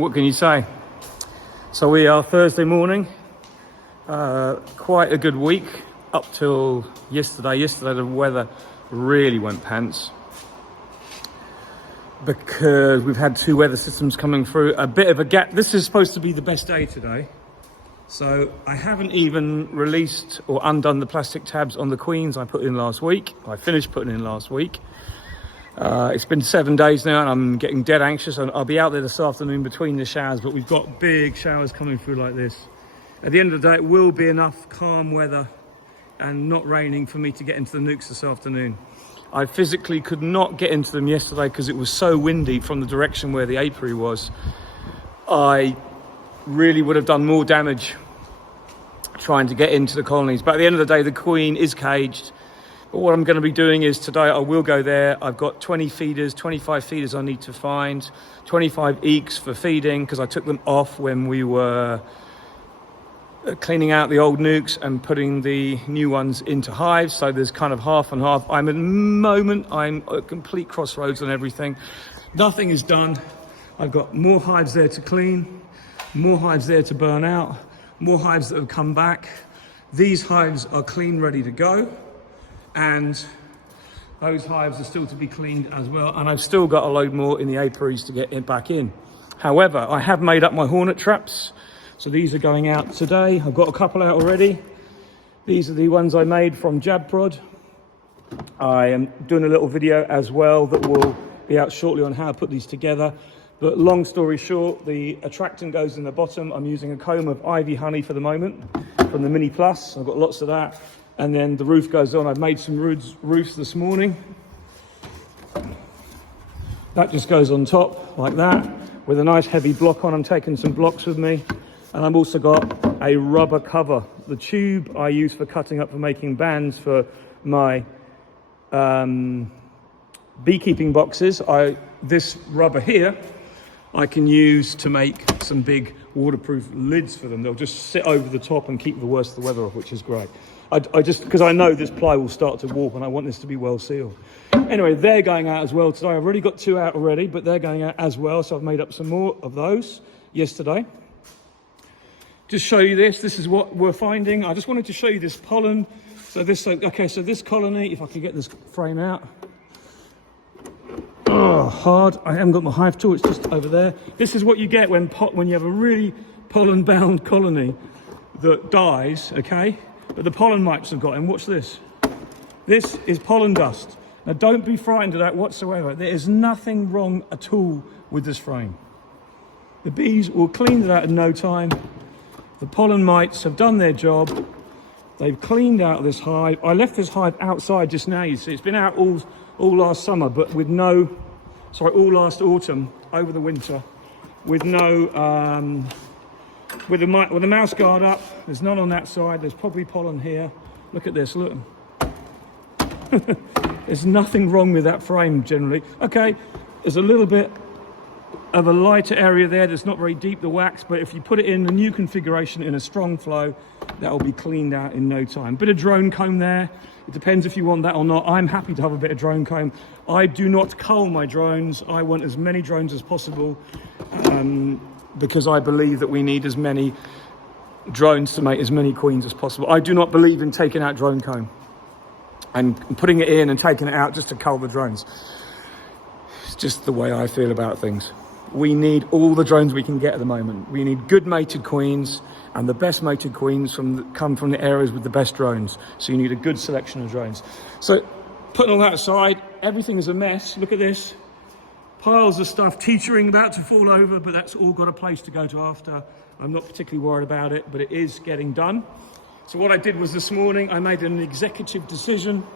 what can you say? So we are Thursday morning. Quite a good week up till yesterday. Yesterday the weather really went pants because we've had two weather systems coming through. A bit of a gap. This is supposed to be the best day today. So I haven't even released or undone the plastic tabs on the queens I put in last week. I finished putting in last week. It's been 7 days now and I'm getting dead anxious. I'll be out there this afternoon between the showers, but we've got big showers coming through like this. At the end of the day, it will be enough calm weather and not raining for me to get into the nukes this afternoon. I physically could not get into them yesterday because it was so windy from the direction where the apiary was. I really would have done more damage trying to get into the colonies. But at the end of the day, the queen is caged. But what I'm going to be doing is today I will go there. I've got 20 feeders, 25 feeders I need to find, 25 eeks for feeding because I took them off when we were cleaning out the old nukes and putting the new ones into hives. So there's kind of half and half. I'm at complete crossroads on everything. Nothing is done. I've got more hives there to clean, more hives there to burn out, more hives that have come back. These hives are clean, ready to go. And those hives are still to be cleaned as well. And I've still got a load more in the apiaries to get it back in. However, I have made up my hornet traps. So these are going out today. I've got a couple out already. These are the ones I made from Jab Prod. I am doing a little video as well that will be out shortly on how to put these together. But long story short, the attractant goes in the bottom. I'm using a comb of ivy honey for the moment from the Mini Plus. I've got lots of that. And then the roof goes on. I've made some roofs this morning. That just goes on top like that with a nice heavy block on. I'm taking some blocks with me. And I've also got a rubber cover. The tube I use for cutting up for making bands for my beekeeping boxes. This rubber here, I can use to make some big waterproof lids for them. They'll just sit over the top and keep the worst of the weather off, which is great. Because I know this ply will start to warp and I want this to be well sealed. Anyway, they're going out as well today. I've already got 2 out already, but they're going out as well. So I've made up some more of those yesterday. Just show you this. This is what we're finding. I just wanted to show you this pollen. So this colony, if I could get this frame out. Oh, hard. I haven't got my hive tool. It's just over there. This is what you get when you have a really pollen-bound colony that dies, okay? But the pollen mites have got in. Watch this. This is pollen dust. Now, don't be frightened of that whatsoever. There is nothing wrong at all with this frame. The bees will clean it out in no time. The pollen mites have done their job. They've cleaned out this hive. I left this hive outside just now, you see. It's been out all last summer, but with all last autumn, over the winter, with no, with the mouse guard up. There's none on that side. There's probably pollen here. Look at this, look. There's nothing wrong with that frame generally. Okay, there's a little bit of a lighter area there that's not very deep, the wax, but if you put it in the new configuration in a strong flow, that will be cleaned out in no time. Bit of drone comb there. It depends if you want that or not. I'm happy to have a bit of drone comb. I do not cull my drones. I want as many drones as possible because I believe that we need as many drones to make as many queens as possible. I do not believe in taking out drone comb and putting it in and taking it out just to cull the drones. It's just the way I feel about things. We need all the drones we can get at the moment. We need good mated queens, and the best mated queens come from the areas with the best drones. So you need a good selection of drones. So putting all that aside, everything is a mess. Look at this. Piles of stuff teetering, about to fall over, but that's all got a place to go to after. I'm not particularly worried about it, but it is getting done. So what I did was this morning, I made an executive decision.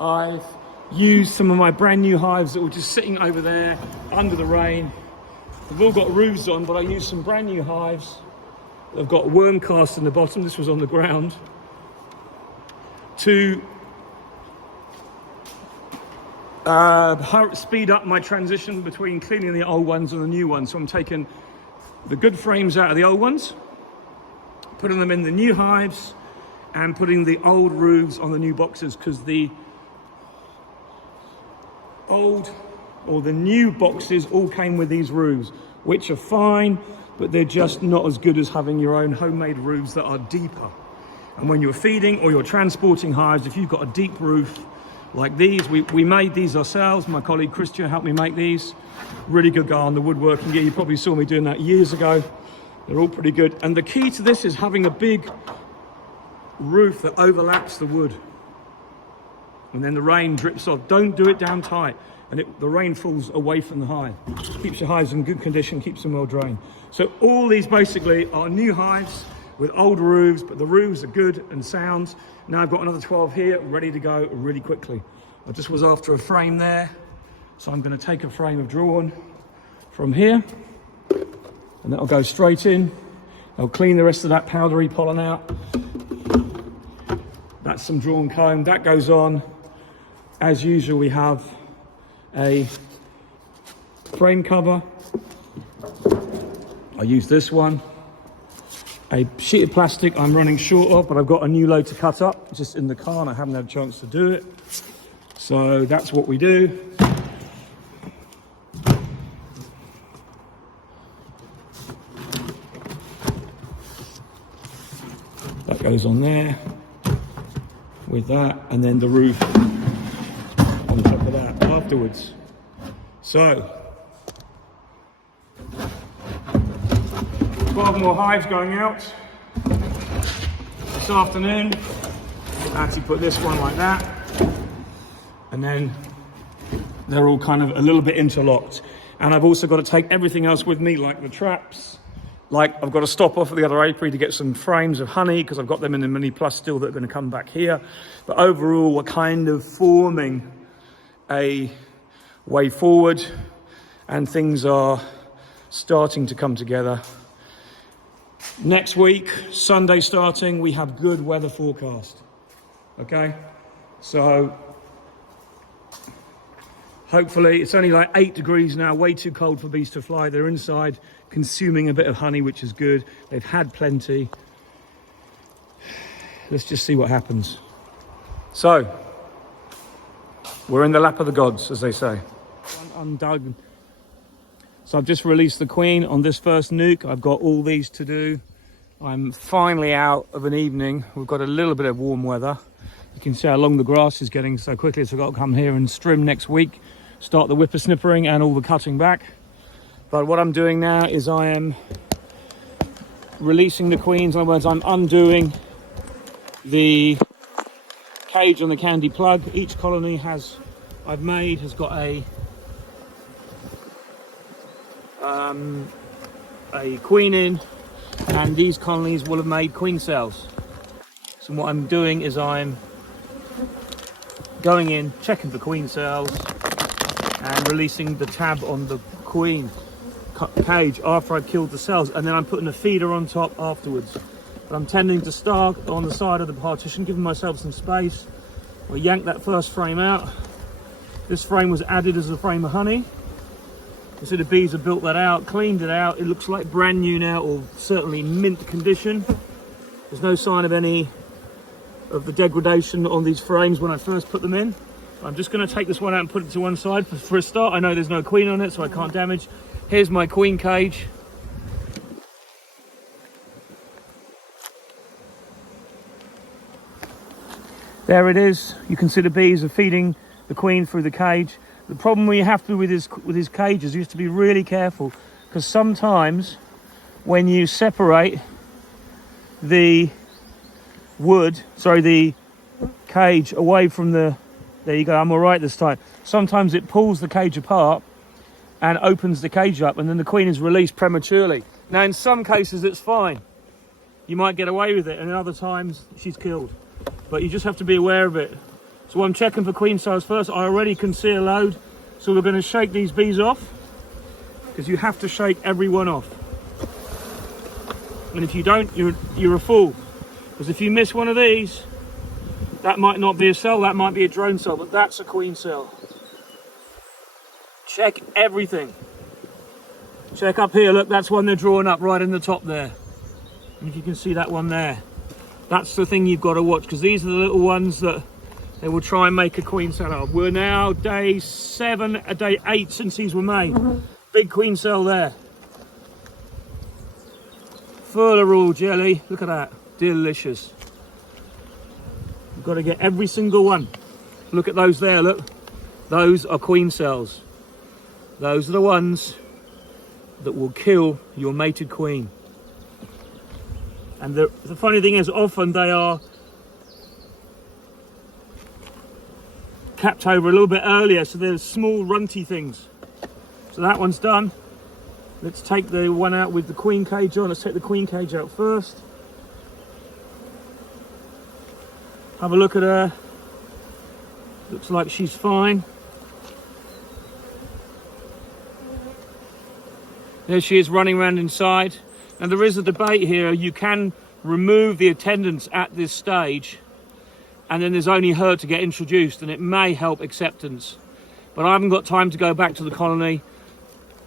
I've used some of my brand new hives that were just sitting over there under the rain. They've all got roofs on, but I used some brand new hives. They've got worm cast in the bottom. This was on the ground. To speed up my transition between cleaning the old ones and the new ones. So I'm taking the good frames out of the old ones, putting them in the new hives, and putting the old roofs on the new boxes, because the old or the new boxes all came with these roofs. which are fine, but they're just not as good as having your own homemade roofs that are deeper. And when you're feeding or you're transporting hives, if you've got a deep roof like these, we made these ourselves. My colleague Christian helped me make these. Really good guy on the woodworking gear. You probably saw me doing that years ago. They're all pretty good. And the key to this is having a big roof that overlaps the wood. And then the rain drips off. Don't do it down tight. And the rain falls away from the hive. Keeps your hives in good condition, keeps them well drained. So all these basically are new hives with old roofs, but the roofs are good and sound. Now I've got another 12 here, ready to go really quickly. I just was after a frame there. So I'm going to take a frame of drawn from here, and that'll go straight in. I'll clean the rest of that powdery pollen out. That's some drawn comb. That goes on. As usual, we have a frame cover. I use this one. A sheet of plastic I'm running short of, but I've got a new load to cut up. It's just in the car and I haven't had a chance to do it. So that's what we do. That goes on there with that, and then the roof on top of that afterwards. So 12 more hives going out this afternoon. Actually put this one like that, and then they're all kind of a little bit interlocked. And I've also got to take everything else with me, like the traps. Like I've got to stop off at the other apiary to get some frames of honey, because I've got them in the mini plus still that are going to come back here. But overall, we're kind of forming a way forward, and things are starting to come together. Next week, Sunday starting, we have good weather forecast. Okay, so hopefully it's only like 8 degrees now, way too cold for bees to fly. They're inside consuming a bit of honey, which is good. They've had plenty. Let's just see what happens. So we're in the lap of the gods, as they say. Undug. So I've just released the queen on this first nuke. I've got all these to do. I'm finally out of an evening. We've got a little bit of warm weather. You can see how long the grass is getting so quickly, so I've got to come here and trim next week, start the whippersnippering and all the cutting back. But what I'm doing now is I am releasing the queens. In other words, I'm undoing the cage on the candy plug. Each colony has got a queen in, and these colonies will have made queen cells. So what I'm doing is I'm going in, checking for queen cells, and releasing the tab on the queen cage after I've killed the cells, and then I'm putting a feeder on top afterwards. But I'm tending to start on the side of the partition, giving myself some space. I'll yank that first frame out. This frame was added as a frame of honey. You see the bees have built that out, cleaned it out. It looks like brand new now, or certainly mint condition. There's no sign of any of the degradation on these frames when I first put them in. I'm just going to take this one out and put it to one side for a start. I know there's no queen on it, so I can't damage. Here's my queen cage. There it is. You can see the bees are feeding the queen through the cage. The problem we have to with his cages, you have to be really careful, because sometimes when you separate the the cage away from the, there you go, I'm all right this time. Sometimes it pulls the cage apart and opens the cage up, and then the queen is released prematurely. Now in some cases it's fine. You might get away with it, and in other times she's killed. But you just have to be aware of it. So I'm checking for queen cells first. I already can see a load. So we're going to shake these bees off, because you have to shake every one off. And if you don't, you're a fool. Because if you miss one of these, that might not be a cell, that might be a drone cell, but that's a queen cell. Check everything. Check up here, look, that's one they're drawing up right in the top there. And if you can see that one there, that's the thing you've got to watch, because these are the little ones that they will try and make a queen cell of. We're now day 7, day 8 since these were made. Big queen cell there. full of raw jelly. Look at that, delicious. You've got to get every single one. Look at those there, look. Those are queen cells. Those are the ones that will kill your mated queen. And the funny thing is, often they are capped over a little bit earlier, so there's small runty things. So that one's done. Let's take the one out with the queen cage on. Let's take the queen cage out first. Have a look at her. Looks like she's fine. There she is running around inside. And there is a debate here. You can remove the attendants at this stage, and then there's only her to get introduced, and it may help acceptance. But I haven't got time to go back to the colony.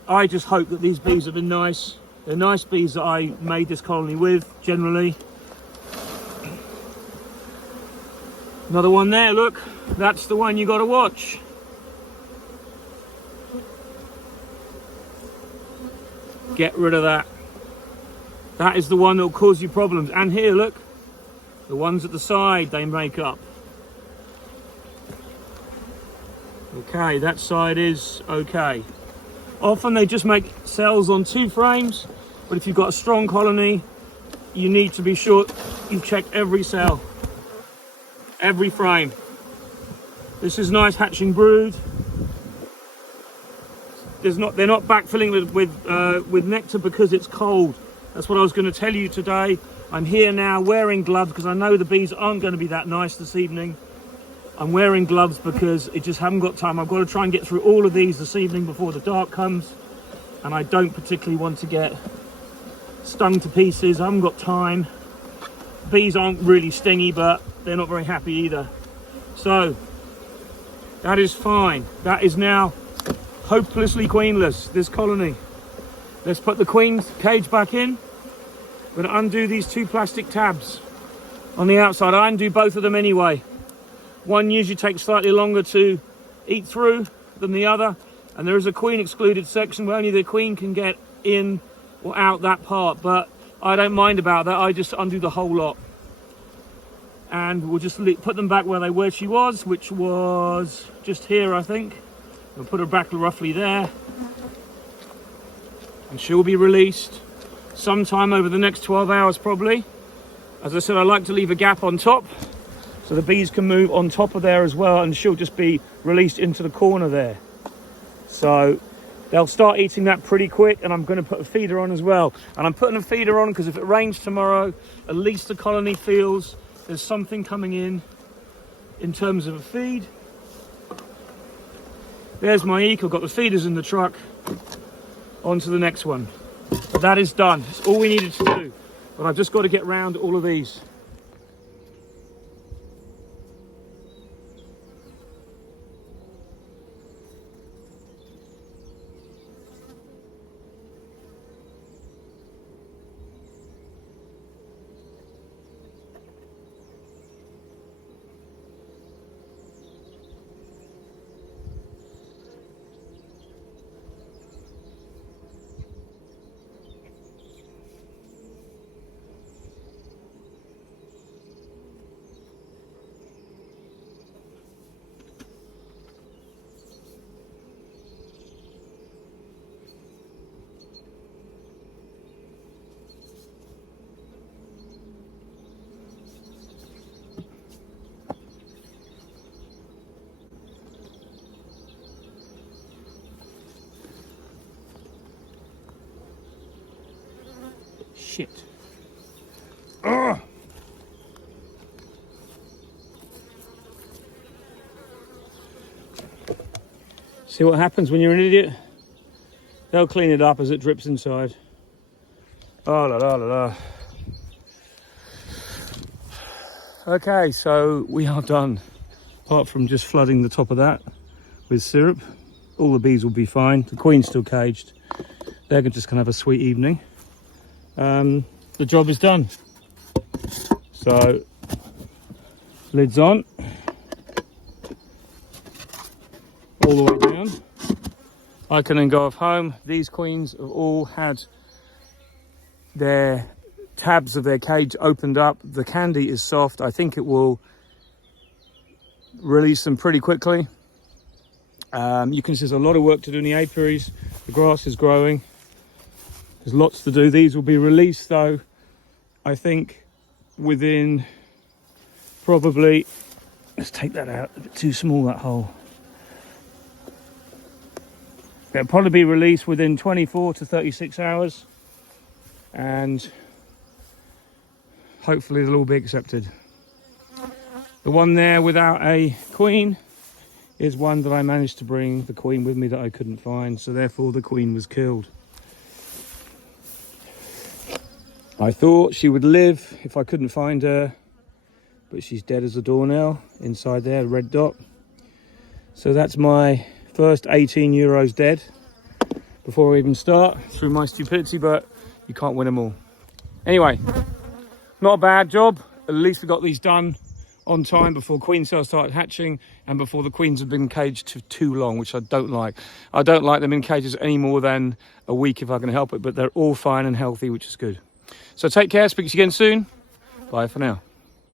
I just hope that these bees have been nice. They're nice bees that I made this colony with, generally. Another one there, look. That's the one you got to watch. Get rid of that. That is the one that will cause you problems. And here, look. The ones at the side, they make up. Okay, that side is okay. Often they just make cells on 2 frames, but if you've got a strong colony, you need to be sure you've checked every cell, every frame. This is nice hatching brood. They're not backfilling with nectar because it's cold. That's what I was going to tell you today. I'm here now wearing gloves because I know the bees aren't going to be that nice this evening. I'm wearing gloves because I just haven't got time. I've got to try and get through all of these this evening before the dark comes, and I don't particularly want to get stung to pieces. I haven't got time. Bees aren't really stingy, but they're not very happy either. So that is fine. That is now hopelessly queenless, this colony. Let's put the queen cage back in. I'm going to undo these 2 plastic tabs on the outside. I undo both of them anyway. One usually takes slightly longer to eat through than the other, and there is a queen excluded section where only the queen can get in or out that part, but I don't mind about that. I just undo the whole lot, and we'll just put them back where she was, which was just here, I think. We'll put her back roughly there, and she'll be released sometime over the next 12 hours probably. As I said, I like to leave a gap on top so the bees can move on top of there as well, and she'll just be released into the corner there. So they'll start eating that pretty quick, and I'm going to put a feeder on as well. And I'm putting a feeder on because if it rains tomorrow, at least the colony feels there's something coming in terms of a feed. There's my eek. I've got the feeders in the truck. On to the next one. But that is done. It's all we needed to do. But I've just got to get round all of these. Shit. Ugh. See what happens when you're an idiot? They'll clean it up as it drips inside. Oh la la la la. Okay, so we are done. Apart from just flooding the top of that with syrup, all the bees will be fine. The queen's still caged. They're just gonna have a sweet evening. The job is done. So lids on, all the way down. I can then go off home. These queens have all had their tabs of their cage opened up. The candy is soft. I think it will release them pretty quickly. You can see there's a lot of work to do in the apiaries. The grass is growing. There's lots to do. These will be released though, I think, within probably, let's take that out, a bit too small, that hole. They'll probably be released within 24 to 36 hours, and hopefully they'll all be accepted. The one there without a queen is one that I managed to bring the queen with me that I couldn't find, so therefore the queen was killed. I thought she would live if I couldn't find her, but she's dead as a doornail inside there, red dot. So that's my first 18 euros dead before I even start, through my stupidity, but you can't win them all. Anyway, not a bad job. At least we got these done on time before queen cells started hatching and before the queens have been caged for too long, which I don't like. I don't like them in cages any more than a week if I can help it, but they're all fine and healthy, which is good. So take care, speak to you again soon. Bye for now.